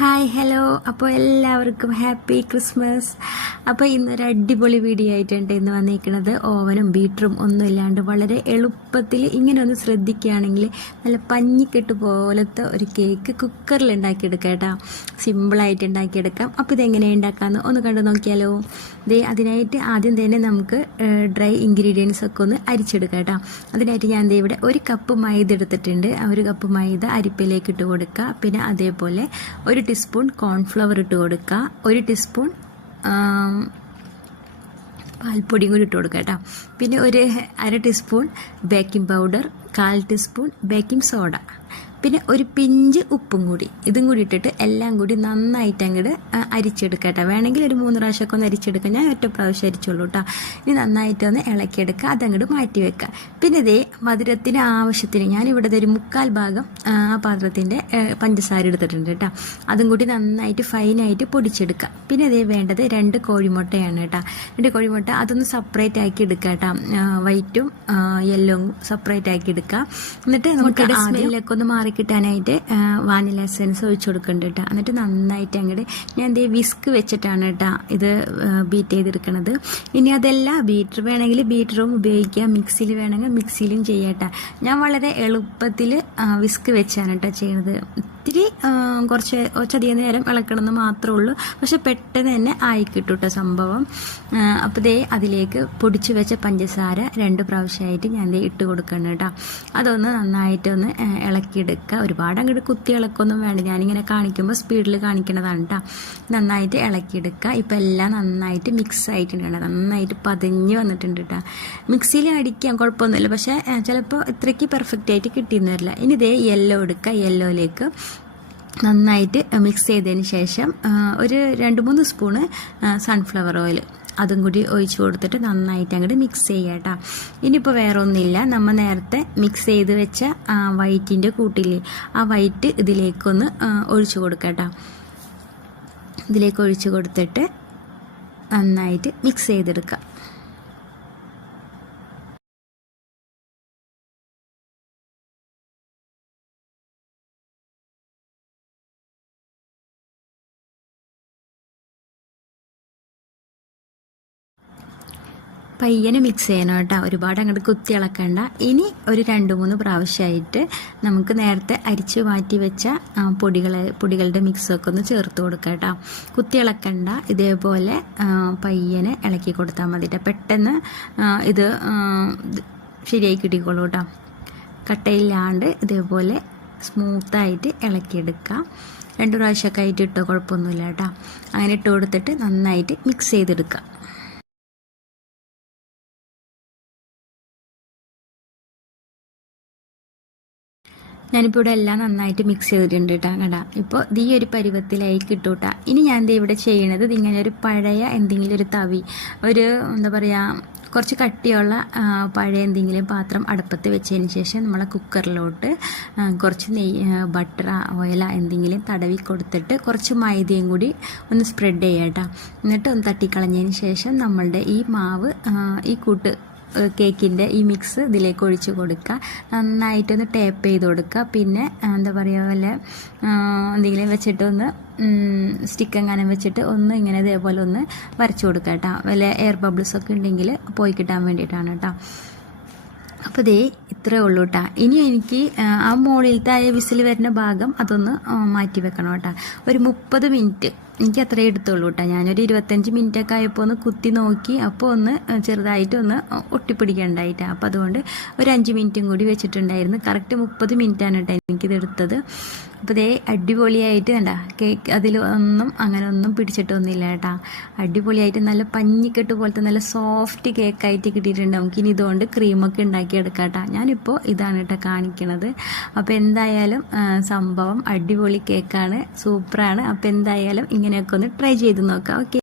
Hi hello. അപ്പോൾ എല്ലാവർക്കും happy Christmas. അപ്പോൾ ഇന്നൊരു അടിപൊളി വീഡിയോ ആയിട്ടുണ്ട് ഇന്ന് വന്നിരിക്കുന്നത്. ഓവനും ബീറ്ററും ഒന്നും ഇല്ലാണ്ട് വളരെ എളുപ്പത്തിൽ ഇങ്ങനെ ഒന്ന് ശ്രദ്ധിക്കുകയാണെങ്കിൽ നല്ല പഞ്ഞിക്കെട്ട് പോലത്തെ ഒരു കേക്ക് കുക്കറിൽ ഉണ്ടാക്കിയെടുക്കാം കേട്ടോ. സിമ്പിളായിട്ട് ഉണ്ടാക്കിയെടുക്കാം. അപ്പോൾ ഇതെങ്ങനെയാണ് ഉണ്ടാക്കാമെന്ന് ഒന്ന് കണ്ടു നോക്കിയാലോ. അതിനായിട്ട് ആദ്യം തന്നെ നമുക്ക് ഡ്രൈ ഇൻഗ്രീഡിയൻസ് ഒക്കെ ഒന്ന് അരിച്ചെടുക്കാം കേട്ടോ. അതിനായിട്ട് ഞാൻ ഇവിടെ ഒരു കപ്പ് മൈദ എടുത്തിട്ടുണ്ട്. ഒരു കപ്പ് മൈദ അരിപ്പയിലേക്ക് ഇട്ട് കൊടുക്കുക. പിന്നെ അതേപോലെ ഒരു ടീസ്പൂൺ കോൺഫ്ലവർ ഇട്ട് കൊടുക്കുക. ഒരു ടീസ്പൂൺ പാൽപ്പൊടിയും കൂടി ഇട്ട് കൊടുക്കുക കേട്ടോ. പിന്നെ ഒരു അര teaspoon baking powder, 1/4 teaspoon baking soda, പിന്നെ ഒരു പിഞ്ച് ഉപ്പും കൂടി ഇതും കൂടി ഇട്ടിട്ട് എല്ലാം കൂടി നന്നായിട്ട് അങ്ങോട്ട് അരിച്ചെടുക്കുക കേട്ടോ. വേണമെങ്കിൽ ഒരു 3 പ്രാവശ്യമൊക്കെ ഒന്ന് അരിച്ചെടുക്കുക. ഞാൻ ഒറ്റ പ്രാവശ്യം അരിച്ചുള്ളൂ കേട്ടോ. ഇനി നന്നായിട്ട് ഒന്ന് ഇളക്കിയെടുക്കുക. അതങ്ങോട്ട് മാറ്റി വെക്കുക. പിന്നെ മധുരത്തിന് ആവശ്യത്തിന് ഞാനിവിടെ ഒരു 1/4 ഭാഗം ആ പാത്രത്തിൻ്റെ പഞ്ചസാര എടുത്തിട്ടുണ്ട് കേട്ടോ. അതും കൂടി നന്നായിട്ട് ഫൈനായിട്ട് പൊടിച്ചെടുക്കുക. പിന്നെ വേണ്ടത് 2 കോഴിമുട്ടയാണ് കേട്ടോ. 2 കോഴിമുട്ട അതൊന്ന് സെപ്പറേറ്റ് ആക്കി എടുക്കുക കേട്ടോ. വൈറ്റും യെല്ലോവും സെപ്പറേറ്റ് ആക്കി എടുക്കുക. എന്നിട്ട് നമുക്ക് സ്മെല്ലൊക്കെ ഒന്ന് മാറി കിട്ടാനായിട്ട് വാനില എസൻസ് ഒഴിച്ചു കൊടുക്കുന്നുണ്ട് കേട്ടോ. എന്നിട്ട് നന്നായിട്ട് അങ്ങോട്ട് ഞാൻ വിസ്ക് വെച്ചിട്ടാണ് കേട്ടോ ഇത് ബീറ്റ് ചെയ്തെടുക്കുന്നത്. ഇനി അതല്ല ബീറ്റർ വേണമെങ്കിൽ ബീറ്ററും ഉപയോഗിക്കാം, മിക്സിയിൽ വേണമെങ്കിൽ മിക്സിയിലും ചെയ്യാം കേട്ടോ. ഞാൻ വളരെ എളുപ്പത്തിൽ വിസ്ക് വെച്ചാണ് കേട്ടോ ചെയ്യുന്നത്. ഇത്തിരി കുറച്ചധികം നേരം ഇളക്കണമെന്ന് മാത്രമേ ഉള്ളൂ. പക്ഷെ പെട്ടെന്ന് തന്നെ ആയിക്കിട്ടു കേട്ടോ സംഭവം. അപ്പോൾ അതിലേക്ക് പൊടിച്ച് വെച്ച പഞ്ചസാര 2 പ്രാവശ്യമായിട്ട് ഞാൻ ഇട്ട് കൊടുക്കണം കേട്ടോ. അതൊന്ന് നന്നായിട്ടൊന്ന് ഇളക്കിയെടുക്കുക. ഒരുപാട് അങ്ങോട്ട് കുത്തി ഇളക്കൊന്നും വേണ്ട. ഞാനിങ്ങനെ കാണിക്കുമ്പോൾ സ്പീഡിൽ കാണിക്കണതാണ് കേട്ടോ. നന്നായിട്ട് ഇളക്കിയെടുക്കുക. ഇപ്പം എല്ലാം നന്നായിട്ട് മിക്സ് ആയിട്ടുണ്ട് കേട്ടോ. നന്നായിട്ട് പതഞ്ഞ് വന്നിട്ടുണ്ട് കേട്ടോ. മിക്സിയിൽ അടിക്കാം, കുഴപ്പമൊന്നുമില്ല. പക്ഷേ ചിലപ്പോൾ ഇത്രയ്ക്ക് പെർഫെക്റ്റ് ആയിട്ട് കിട്ടിയെന്ന് വരില്ല. ഇനി യെല്ലോ എടുക്കുക. യെല്ലോയിലേക്ക് നന്നായിട്ട് മിക്സ് ചെയ്തതിന് ശേഷം ഒരു 2-3 സ്പൂണ് സൺഫ്ലവർ ഓയിൽ അതും കൂടി ഒഴിച്ച് കൊടുത്തിട്ട് നന്നായിട്ട് അങ്ങോട്ട് മിക്സ് ചെയ്യുക കേട്ടോ. ഇനിയിപ്പോൾ വേറെ ഒന്നുമില്ല. നമ്മൾ നേരത്തെ മിക്സ് ചെയ്ത് വെച്ച വൈറ്റിൻ്റെ കൂട്ടില്ലേ, ആ വൈറ്റ് ഇതിലേക്കൊന്ന് ഒഴിച്ച് കൊടുക്കുക കേട്ടോ. ഇതിലേക്ക് ഒഴിച്ച് കൊടുത്തിട്ട് നന്നായിട്ട് മിക്സ് ചെയ്തെടുക്കുക. പയ്യനെ മിക്സ് ചെയ്യണം കേട്ടോ. ഒരുപാട് അങ്ങോട്ട് കുത്തി ഇളക്കണ്ട. ഇനി ഒരു 2-3 പ്രാവശ്യമായിട്ട് നമുക്ക് നേരത്തെ അരിച്ച് മാറ്റി വെച്ച പൊടികളുടെ മിക്സൊക്കെ ഒന്ന് ചേർത്ത് കൊടുക്കുക കേട്ടോ. കുത്തി ഇളക്കണ്ട. ഇതേപോലെ പയ്യനെ ഇളക്കി കൊടുത്താൽ മതി കേട്ടോ. പെട്ടെന്ന് ഇത് ശരിയായി കിട്ടിക്കോളൂ കേട്ടോ. കട്ടയില്ലാണ്ട് ഇതേപോലെ സ്മൂത്തായിട്ട് ഇളക്കിയെടുക്കുക. 2 പ്രാവശ്യമൊക്കെ ആയിട്ട് ഇട്ടോ, കുഴപ്പമൊന്നുമില്ല കേട്ടോ. അങ്ങനെ ഇട്ട് കൊടുത്തിട്ട് നന്നായിട്ട് മിക്സ് ചെയ്തെടുക്കുക. ഞാനിപ്പോൾ ഇവിടെ എല്ലാം നന്നായിട്ട് മിക്സ് ചെയ്തിട്ടുണ്ട് കേട്ടോ. കണ്ടാ ഇപ്പോൾ ഈ ഒരു പരുവത്തിലായി കിട്ടും കേട്ടോ. ഇനി ഞാൻ ഇവിടെ ചെയ്യണത് ഇങ്ങനെ ഒരു പഴയ എന്തെങ്കിലും ഒരു തവി, ഒരു എന്താ പറയുക, കുറച്ച് കട്ടിയുള്ള പഴയ എന്തെങ്കിലും പാത്രം അടുപ്പത്ത് വെച്ചതിന് ശേഷം നമ്മളെ കുക്കറിലോട്ട് കുറച്ച് ബട്ടർ ഓയില എന്തെങ്കിലും തടവി കൊടുത്തിട്ട് കുറച്ച് മൈദയും കൂടി ഒന്ന് സ്പ്രെഡ് ചെയ്യുക കേട്ടോ. എന്നിട്ട് ഒന്ന് തട്ടിക്കളഞ്ഞതിന് ശേഷം നമ്മളുടെ ഈ മാവ്, ഈ കൂട്ട് കേക്കിൻ്റെ ഈ മിക്സ് ഇതിലേക്ക് ഒഴിച്ച് കൊടുക്കുക. നന്നായിട്ടൊന്ന് ടേപ്പ് ചെയ്ത് കൊടുക്കുക. പിന്നെ എന്താ പറയുക, വല്ല എന്തെങ്കിലും വെച്ചിട്ട് ഒന്ന് സ്റ്റിക്ക് എങ്ങാനും വെച്ചിട്ട് ഒന്ന് ഇങ്ങനെ ഇതേപോലെ ഒന്ന് വരച്ച് കൊടുക്കുക കേട്ടോ. വല്ല എയർ ബബിൾസൊക്കെ ഉണ്ടെങ്കിൽ പോയി കിട്ടാൻ വേണ്ടിയിട്ടാണ് കേട്ടോ. അപ്പോൾ ഇത്രയേ ഉള്ളൂ കേട്ടോ. ഇനി എനിക്ക് ആ മുകളിലത്തെ വിസിൽ വരുന്ന ഭാഗം അതൊന്ന് മാറ്റി വെക്കണം കേട്ടോ. ഒരു 30 മിനിറ്റ് എനിക്ക് അത്രേ എടുത്തുള്ളൂ കേട്ടോ. ഞാനൊരു 25 മിനിറ്റൊക്കെ ആയപ്പോൾ ഒന്ന് കുത്തി നോക്കി. അപ്പോൾ ഒന്ന് ചെറുതായിട്ട് ഒന്ന് ഒട്ടിപ്പിടിക്കണ്ടായിട്ട്. അപ്പോൾ അതുകൊണ്ട് ഒരു 5 മിനിറ്റും കൂടി വെച്ചിട്ടുണ്ടായിരുന്നു. കറക്റ്റ് 30 മിനിറ്റാണ് കേട്ടോ എനിക്കിത് എടുത്തത്. അപ്പോൾ അടിപൊളിയായിട്ട് കണ്ട കേക്ക് അതിൽ അങ്ങനെ ഒന്നും പിടിച്ചിട്ടൊന്നുമില്ല കേട്ടോ. അടിപൊളിയായിട്ട് നല്ല പഞ്ഞിക്കെട്ട് പോലത്തെ നല്ല സോഫ്റ്റ് കേക്കായിട്ട് കിട്ടിയിട്ടുണ്ട്. നമുക്കിനി ഇതുകൊണ്ട് ക്രീമൊക്കെ ഉണ്ടാക്കിയെടുക്കാം കേട്ടോ. ഞാനിപ്പോൾ ഇതാണ് കേട്ടോ കാണിക്കണത്. അപ്പോൾ എന്തായാലും സംഭവം അടിപൊളി കേക്കാണ്, സൂപ്പറാണ്. അപ്പോൾ എന്തായാലും ഇങ്ങനെയൊക്കെ ഒന്ന് ട്രൈ ചെയ്ത് നോക്കാം. ഓക്കെ.